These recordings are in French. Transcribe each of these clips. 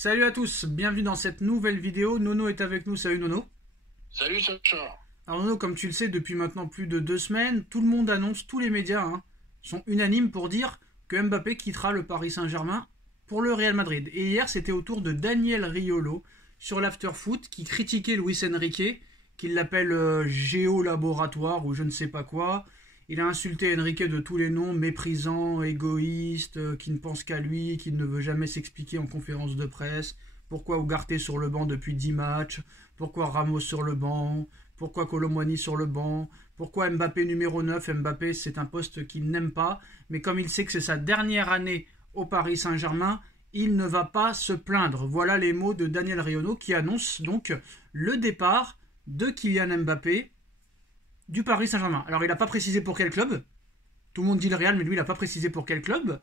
Salut à tous, bienvenue dans cette nouvelle vidéo. Nono est avec nous, salut Nono. Salut Sacha. Alors Nono, comme tu le sais, depuis maintenant plus de 2 semaines, tout le monde annonce, tous les médias sont unanimes pour dire que Mbappé quittera le Paris Saint-Germain pour le Real Madrid. Et hier, c'était au tour de Daniel Riolo sur l'Afterfoot qui critiquait Luis Enrique, qu'il l'appelle géolaboratoire ou je ne sais pas quoi. Il a insulté Enrique de tous les noms, méprisant, égoïste, qui ne pense qu'à lui, qui ne veut jamais s'expliquer en conférence de presse. Pourquoi Ugarte sur le banc depuis 10 matchs? Pourquoi Ramos sur le banc? Pourquoi Kolo Muani sur le banc? Pourquoi Mbappé numéro 9? Mbappé, c'est un poste qu'il n'aime pas. Mais comme il sait que c'est sa dernière année au Paris Saint-Germain, il ne va pas se plaindre. Voilà les mots de Daniel Riolo qui annonce donc le départ de Kylian Mbappé du Paris Saint-Germain. Alors il n'a pas précisé pour quel club. Tout le monde dit le Real, mais lui il n'a pas précisé pour quel club.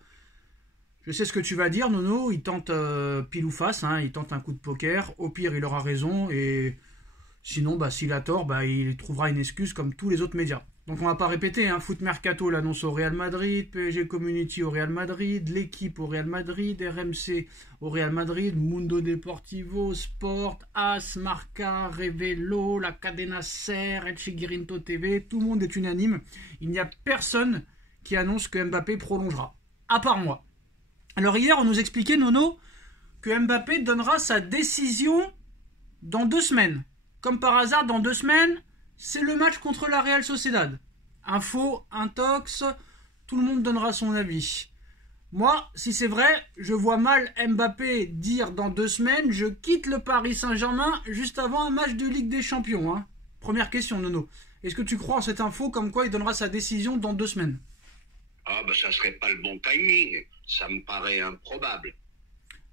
Je sais ce que tu vas dire, Nono. Il tente pile ou face, il tente un coup de poker. Au pire, il aura raison. Et sinon, s'il a tort, il trouvera une excuse comme tous les autres médias. Donc on va pas répéter, Foot Mercato l'annonce au Real Madrid, PSG Community au Real Madrid, l'équipe au Real Madrid, RMC au Real Madrid, Mundo Deportivo, Sport, AS, Marca, Revelo, la Cadena Ser, El Chiringuito TV, tout le monde est unanime. Il n'y a personne qui annonce que Mbappé prolongera, à part moi. Alors hier, on nous expliquait, Nono, que Mbappé donnera sa décision dans 2 semaines. Comme par hasard, dans 2 semaines, c'est le match contre la Real Sociedad. Info, intox, tout le monde donnera son avis. Moi, si c'est vrai, je vois mal Mbappé dire dans 2 semaines, je quitte le Paris Saint-Germain juste avant un match de Ligue des Champions. Première question, Nono. Est-ce que tu crois en cette info comme quoi il donnera sa décision dans 2 semaines? Ça serait pas le bon timing. Ça me paraît improbable.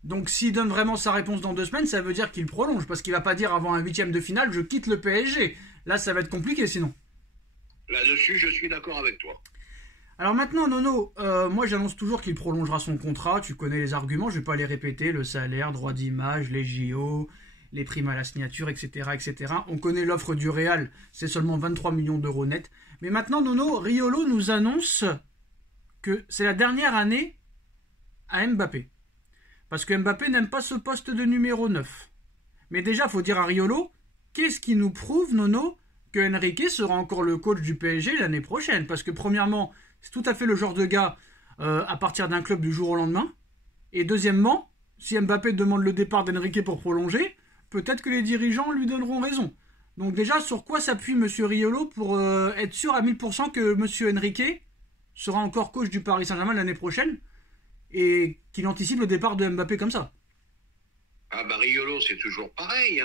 Donc s'il donne vraiment sa réponse dans 2 semaines, ça veut dire qu'il prolonge, parce qu'il va pas dire avant un 8e de finale, je quitte le PSG. Là, ça va être compliqué sinon. Là-dessus, je suis d'accord avec toi. Alors maintenant, Nono, moi j'annonce toujours qu'il prolongera son contrat. Tu connais les arguments, je vais pas les répéter. Le salaire, droit d'image, les JO, les primes à la signature, etc., etc. On connaît l'offre du Real, c'est seulement 23 millions d'euros net. Mais maintenant, Nono, Riolo nous annonce que c'est la dernière année à Mbappé. Parce que Mbappé n'aime pas ce poste de numéro 9. Mais déjà, il faut dire à Riolo, qu'est-ce qui nous prouve, Nono, que Enrique sera encore le coach du PSG l'année prochaine? Parce que premièrement, c'est tout à fait le genre de gars à partir d'un club du jour au lendemain. Et deuxièmement, si Mbappé demande le départ d'Enrique pour prolonger, peut-être que les dirigeants lui donneront raison. Donc déjà, sur quoi s'appuie M. Riolo pour être sûr à 1000% que M. Enrique sera encore coach du Paris Saint-Germain l'année prochaine et qu'il anticipe le départ de Mbappé comme ça? Riolo, c'est toujours pareil,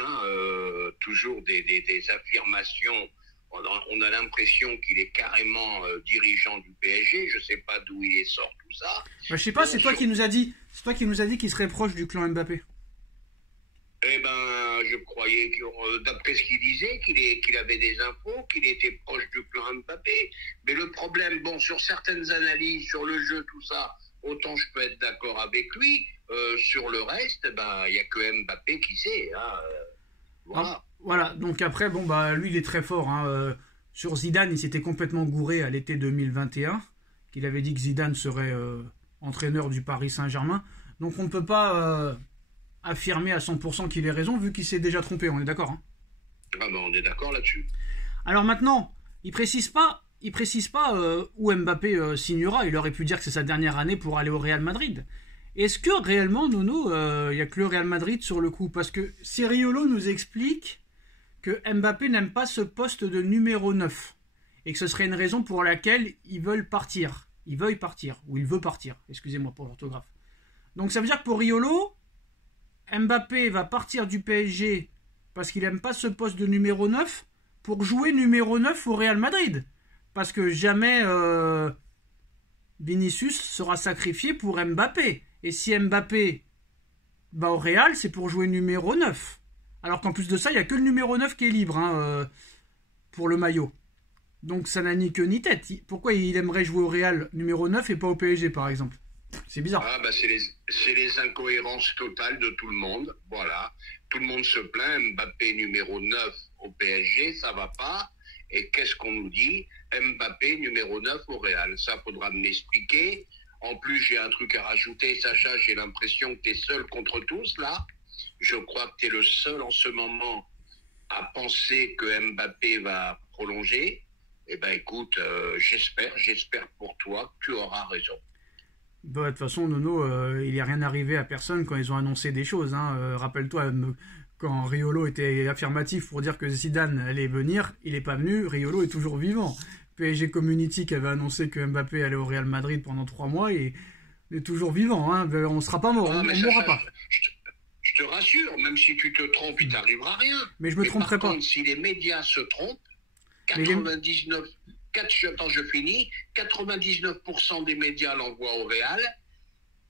toujours des affirmations. On a l'impression qu'il est carrément dirigeant du PSG. Je sais pas d'où il sort tout ça. Je sais pas, c'est toi qui nous a dit qu'il serait proche du clan Mbappé. Je croyais d'après ce qu'il disait, qu'il avait des infos, qu'il était proche du clan Mbappé. Mais le problème, sur certaines analyses, sur le jeu, tout ça, autant je peux être d'accord avec lui. Sur le reste, il n'y a que Mbappé qui sait. Voilà. Voilà, donc après, lui, il est très fort. Sur Zidane, il s'était complètement gouré à l'été 2021, qu'il avait dit que Zidane serait entraîneur du Paris Saint-Germain. Donc on ne peut pas affirmer à 100% qu'il ait raison, vu qu'il s'est déjà trompé, on est d'accord On est d'accord là-dessus. Alors maintenant, il précise pas où Mbappé signera. Il aurait pu dire que c'est sa dernière année pour aller au Real Madrid. Est-ce que réellement, Nono, il n'y a que le Real Madrid sur le coup? Parce que si Riolo nous explique que Mbappé n'aime pas ce poste de numéro 9 et que ce serait une raison pour laquelle il veut partir, excusez-moi pour l'orthographe. Donc ça veut dire que pour Riolo, Mbappé va partir du PSG parce qu'il n'aime pas ce poste de numéro 9 pour jouer numéro 9 au Real Madrid. Parce que jamais Vinicius sera sacrifié pour Mbappé. Et si Mbappé va au Real, c'est pour jouer numéro 9. Alors qu'en plus de ça, il n'y a que le numéro 9 qui est libre pour le maillot. Donc ça n'a ni queue ni tête. Pourquoi il aimerait jouer au Real numéro 9 et pas au PSG par exemple? C'est bizarre. C'est les incohérences totales de tout le monde. Voilà. Tout le monde se plaint. Mbappé numéro 9 au PSG, ça va pas. Et qu'est-ce qu'on nous dit? Mbappé numéro 9 au Real. Ça, faudra m'expliquer. En plus, j'ai un truc à rajouter, Sacha, j'ai l'impression que tu es seul contre tous, là. Je crois que tu es le seul en ce moment à penser que Mbappé va prolonger. Eh ben, écoute, j'espère pour toi que tu auras raison. Bah, de toute façon, Nono, il n'est rien arrivé à personne quand ils ont annoncé des choses. Hein. Rappelle-toi, quand Riolo était affirmatif pour dire que Zidane allait venir, il n'est pas venu, Riolo est toujours vivant. PSG Community qui avait annoncé que Mbappé allait au Real Madrid pendant 3 mois, et il est toujours vivant. Hein. On ne sera pas mort, on ne mourra pas. Je te rassure, même si tu te trompes, il t'arrivera rien. Mais je me tromperai pas. Contre, si les médias se trompent, 99... Attends, je finis. 99% des médias l'envoient au Real.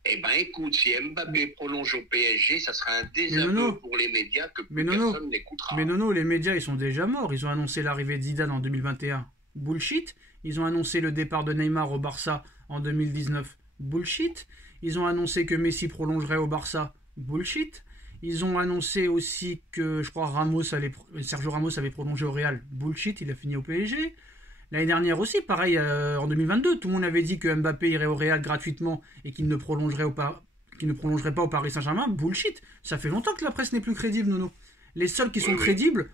Eh ben, écoute, si Mbappé prolonge au PSG, ça sera un désaveu pour les médias que personne n'écoutera. Mais non, les médias, ils sont déjà morts. Ils ont annoncé l'arrivée de Zidane en 2021. Bullshit. Ils ont annoncé le départ de Neymar au Barça en 2019. Bullshit. Ils ont annoncé que Messi prolongerait au Barça. Bullshit. Ils ont annoncé aussi que, je crois, Sergio Ramos avait prolongé au Real. Bullshit, il a fini au PSG. L'année dernière aussi, pareil, en 2022, tout le monde avait dit que Mbappé irait au Real gratuitement et qu'il ne prolongerait pas au Paris Saint-Germain. Bullshit. Ça fait longtemps que la presse n'est plus crédible, Nono. Les seuls qui sont crédibles,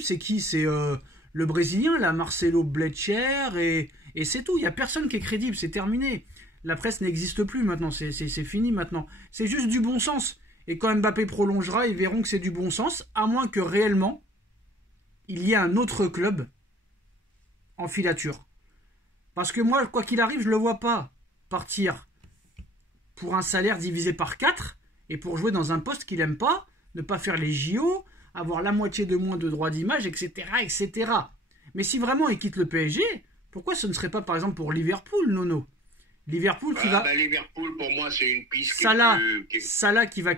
c'est qui? C'est le Brésilien, là, Marcelo Bletcher, et c'est tout. Il n'y a personne qui est crédible, c'est terminé. La presse n'existe plus maintenant, c'est fini maintenant. C'est juste du bon sens. Et quand Mbappé prolongera, ils verront que c'est du bon sens, à moins que réellement, il y ait un autre club en filature. Parce que moi, quoi qu'il arrive, je ne le vois pas partir pour un salaire divisé par 4 et pour jouer dans un poste qu'il n'aime pas, ne pas faire les JO, avoir la moitié de moins de droits d'image, etc., etc. Mais si vraiment il quitte le PSG, pourquoi ce ne serait pas par exemple pour Liverpool, Nono? Liverpool qui va... Liverpool, pour moi, c'est une piste Salah qui va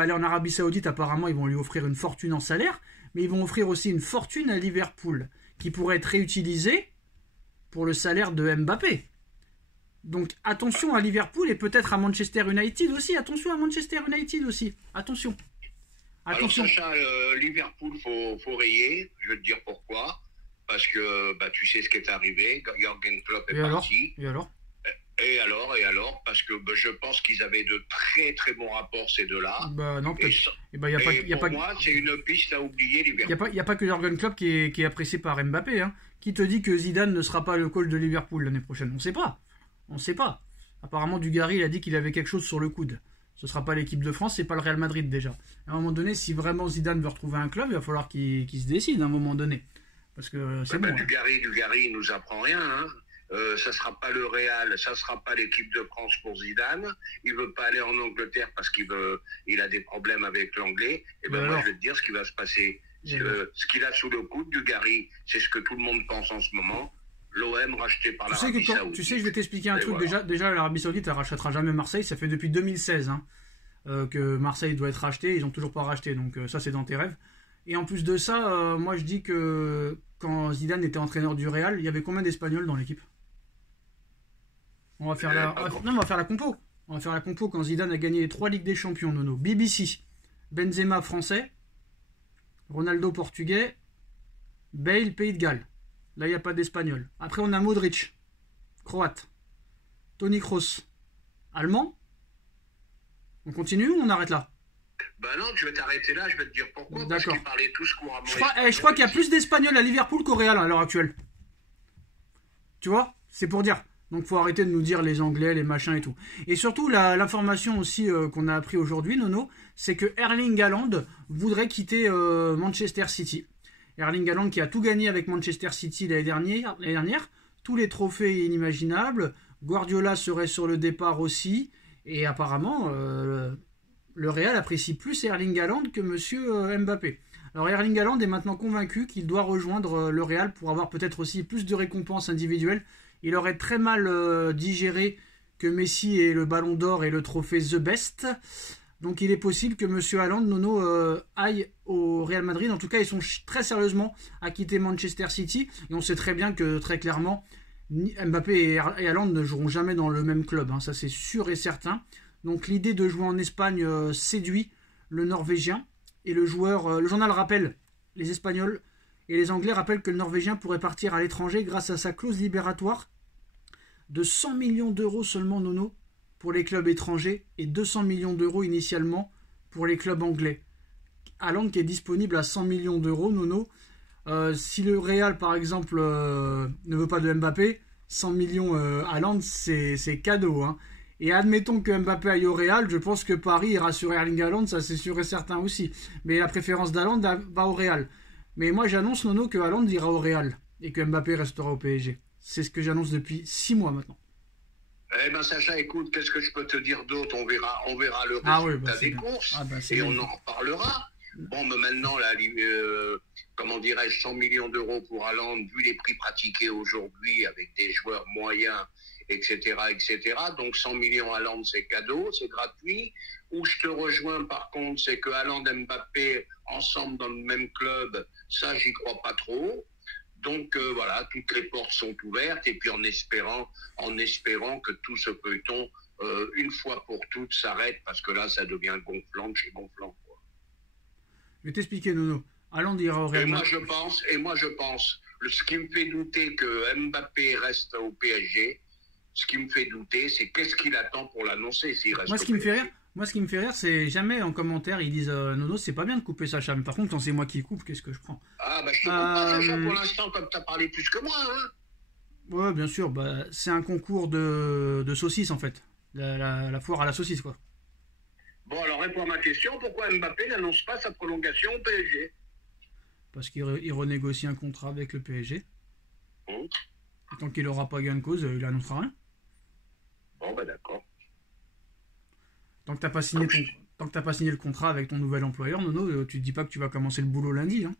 aller en Arabie Saoudite, apparemment, ils vont lui offrir une fortune en salaire, mais ils vont offrir aussi une fortune à Liverpool, qui pourrait être réutilisée pour le salaire de Mbappé. Donc, attention à Liverpool et peut-être à Manchester United aussi. Attention à Manchester United aussi. Attention. Alors, Sacha, Liverpool, faut rayer. Je vais te dire pourquoi. Parce que tu sais ce qui est arrivé. Jürgen Klopp est parti. Et alors, parce que je pense qu'ils avaient de très très bons rapports, ces deux-là. Non, peut-être. Pour moi, c'est une piste à oublier, Liverpool. Il n'y a pas que Jürgen Klopp qui est apprécié par Mbappé. Hein. Qui te dit que Zidane ne sera pas le coach de Liverpool l'année prochaine? On ne sait pas. Apparemment, Dugarry, il a dit qu'il avait quelque chose sur le coude. Ce ne sera pas l'équipe de France, c'est pas le Real Madrid déjà. À un moment donné, si vraiment Zidane veut retrouver un club, il va falloir qu'il se décide à un moment donné. Parce que c'est bon. Dugarry, il nous apprend rien, hein. Ça sera pas le Real, ça sera pas l'équipe de France pour Zidane. Il veut pas aller en Angleterre parce il a des problèmes avec l'anglais. Et moi je vais te dire ce qui va se passer. Ce qu'il a sous le coude, Dugarry, c'est ce que tout le monde pense en ce moment. L'OM racheté par l'Arabie Saoudite. Tu sais, je vais t'expliquer un truc. Voilà. Déjà, l'Arabie Saoudite, elle rachètera jamais Marseille. Ça fait depuis 2016 que Marseille doit être racheté. Ils ont toujours pas racheté. Donc ça, c'est dans tes rêves. Et en plus de ça, moi je dis que quand Zidane était entraîneur du Real, il y avait combien d'Espagnols dans l'équipe? On va faire la compo. On va faire la compo quand Zidane a gagné les 3 Ligues des Champions, Nono. BBC, Benzema français, Ronaldo portugais, Bale Pays de Galles. Là, il n'y a pas d'Espagnol. Après, on a Modric, croate, Toni Kroos, allemand. On continue ou on arrête là? Non, je vais t'arrêter là, je vais te dire pourquoi. Parce qu'ils parlaient tous couramment. Je crois qu'il y a plus d'Espagnols à Liverpool qu'au Real à l'heure actuelle. Tu vois? C'est pour dire. Donc, faut arrêter de nous dire les Anglais, les machins et tout. Et surtout, l'information aussi qu'on a appris aujourd'hui, Nono, c'est que Erling Haaland voudrait quitter Manchester City. Erling Haaland qui a tout gagné avec Manchester City l'année dernière. Tous les trophées inimaginables. Guardiola serait sur le départ aussi. Et apparemment, le Real apprécie plus Erling Haaland que monsieur Mbappé. Alors Erling Haaland est maintenant convaincu qu'il doit rejoindre le Real pour avoir peut-être aussi plus de récompenses individuelles. Il aurait très mal digéré que Messi ait le ballon d'or et le trophée The Best. Donc il est possible que M. Haaland, Nono, aille au Real Madrid. En tout cas, ils sont très sérieusement à quitter Manchester City. Et on sait très bien que, très clairement, Mbappé et Haaland ne joueront jamais dans le même club. Hein, ça, c'est sûr et certain. Donc l'idée de jouer en Espagne séduit le Norvégien. Et le journal rappelle, les Espagnols et les Anglais rappellent que le Norvégien pourrait partir à l'étranger grâce à sa clause libératoire de 100 millions d'euros seulement, Nono, pour les clubs étrangers et 200 millions d'euros initialement pour les clubs anglais. Haaland qui est disponible à 100 millions d'euros, Nono. Si le Real, par exemple, ne veut pas de Mbappé, 100 millions Haaland, c'est cadeau. Hein. Et admettons que Mbappé aille au Real, je pense que Paris ira sur Erling Haaland, ça c'est sûr et certain aussi. Mais la préférence d'Haaland va au Real. Mais moi j'annonce, Nono, que Haaland ira au Real et que Mbappé restera au PSG. C'est ce que j'annonce depuis 6 mois maintenant. Eh ben Sacha, écoute, qu'est-ce que je peux te dire d'autre? On verra le résultat des courses et on en reparlera. Bon, mais maintenant, là, comment dirais-je, 100 millions d'euros pour Haaland, vu les prix pratiqués aujourd'hui avec des joueurs moyens, etc., etc. Donc 100 millions Haaland, c'est cadeau, c'est gratuit. Où je te rejoins, par contre, c'est que Haaland et Mbappé, ensemble dans le même club, ça, j'y crois pas trop. Donc voilà, toutes les portes sont ouvertes et puis en espérant que tout ce feuilleton, une fois pour toutes, s'arrête parce que là, ça devient gonflant de chez gonflant. Quoi. Je vais t'expliquer, Nono. Haaland ira au Real Madrid. Et moi, je pense, ce qui me fait douter que Mbappé reste au PSG, ce qui me fait douter, c'est qu'est-ce qu'il attend pour l'annoncer s'il reste au PSG. Moi, ce qui me fait rire, c'est jamais en commentaire, ils disent Nono, c'est pas bien de couper Sacha. Mais par contre, quand c'est moi qui coupe, qu'est-ce que je prends? Ah, bah, je te coupe pas, Sacha, pour l'instant, comme tu as parlé plus que moi. Hein. Ouais, bien sûr. Bah, c'est un concours de saucisses, en fait. La foire à la saucisse, quoi. Bon, alors, réponds à ma question. Pourquoi Mbappé n'annonce pas sa prolongation au PSG? Parce qu'il renégocie un contrat avec le PSG. Et tant qu'il n'aura pas gain de cause, il annoncera rien. Bon, bah, d'accord. Tant que t'as pas signé le contrat avec ton nouvel employeur, Nono, tu te dis pas que tu vas commencer le boulot lundi. Hein.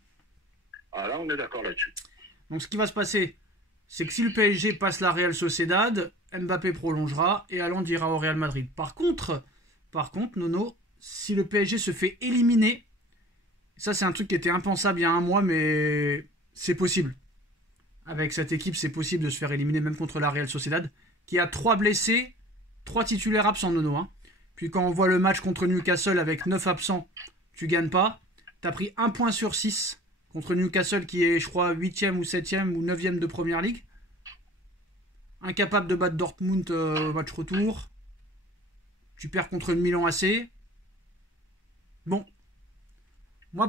Ah là, on est d'accord là-dessus. Donc ce qui va se passer, c'est que si le PSG passe la Real Sociedad, Mbappé prolongera et Haaland ira au Real Madrid. Par contre, Nono, si le PSG se fait éliminer, ça c'est un truc qui était impensable il y a un mois, mais c'est possible. Avec cette équipe, c'est possible de se faire éliminer même contre la Real Sociedad, qui a 3 blessés, 3 titulaires absents, Nono. Hein. Puis quand on voit le match contre Newcastle avec 9 absents, tu gagnes pas. Tu as pris 1 point sur 6 contre Newcastle qui est, je crois, 8e ou 7e ou 9e de Première Ligue. Incapable de battre Dortmund au match retour. Tu perds contre le Milan AC. Bon.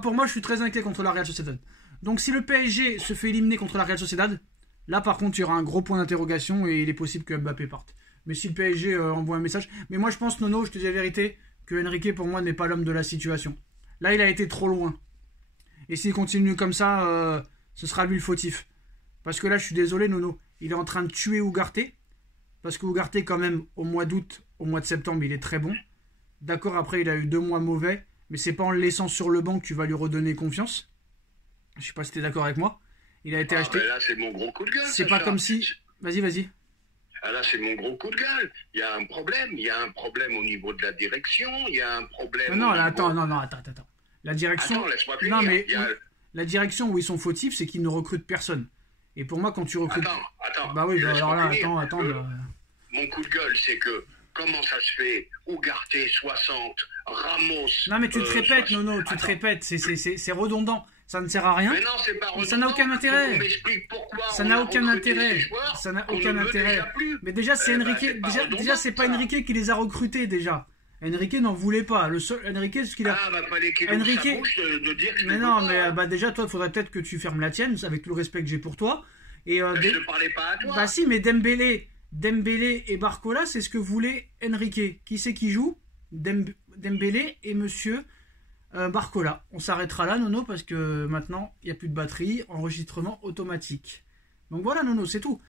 Pour moi, je suis très inquiet contre la Real Sociedad. Donc si le PSG se fait éliminer contre la Real Sociedad, là par contre, il y aura un gros point d'interrogation et il est possible que Mbappé parte. Mais si le PSG envoie un message... Mais moi, je pense, Nono, je te dis la vérité, que Enrique, pour moi, n'est pas l'homme de la situation. Là, il a été trop loin. Et s'il continue comme ça, ce sera lui le fautif. Parce que là, je suis désolé, Nono, il est en train de tuer Ugarte. Parce que Ugarte, quand même, au mois d'août, au mois de septembre, il est très bon. D'accord, après, il a eu 2 mois mauvais. Mais c'est pas en le laissant sur le banc que tu vas lui redonner confiance. Je sais pas si tu es d'accord avec moi. Il a été acheté... Là, c'est mon gros coup de gueule. C'est pas comme si... Vas-y. Ah là, c'est mon gros coup de gueule. Il y a un problème. Il y a un problème au niveau de la direction. Il y a un problème... Non, attends. La direction... Attends, laisse-moi finir. Non, mais la direction où ils sont fautifs, c'est qu'ils ne recrutent personne. Et pour moi, quand tu recrutes... Attends. Bah oui, alors là, attends. Mon coup de gueule, c'est que comment ça se fait Ugarte 60, Ramos... Non, mais tu te répètes, Nono, tu te répètes. C'est redondant. Ça ne sert à rien. Mais non, c'est pas redondant. Ça n'a aucun intérêt. On m'explique pourquoi ça n'a aucun intérêt. Ça n'a aucun intérêt. Mais déjà, c'est Enrique. Déjà, c'est pas Enrique qui les a recrutés déjà. Enrique n'en voulait pas. Le seul Enrique, ce qu'il a. Ah, fallait qu'il ouvre sa bouche de dire que je mais non, mais déjà, toi, il faudrait peut-être que tu fermes la tienne, avec tout le respect que j'ai pour toi. Et je ne parlais pas à toi. Bah si, mais Dembélé et Barcola, c'est ce que voulait Enrique. Qui c'est qui joue? Dembélé et Monsieur Barcola. On s'arrêtera là, Nono, parce que maintenant, il n'y a plus de batterie, enregistrement automatique. Donc voilà, Nono, c'est tout.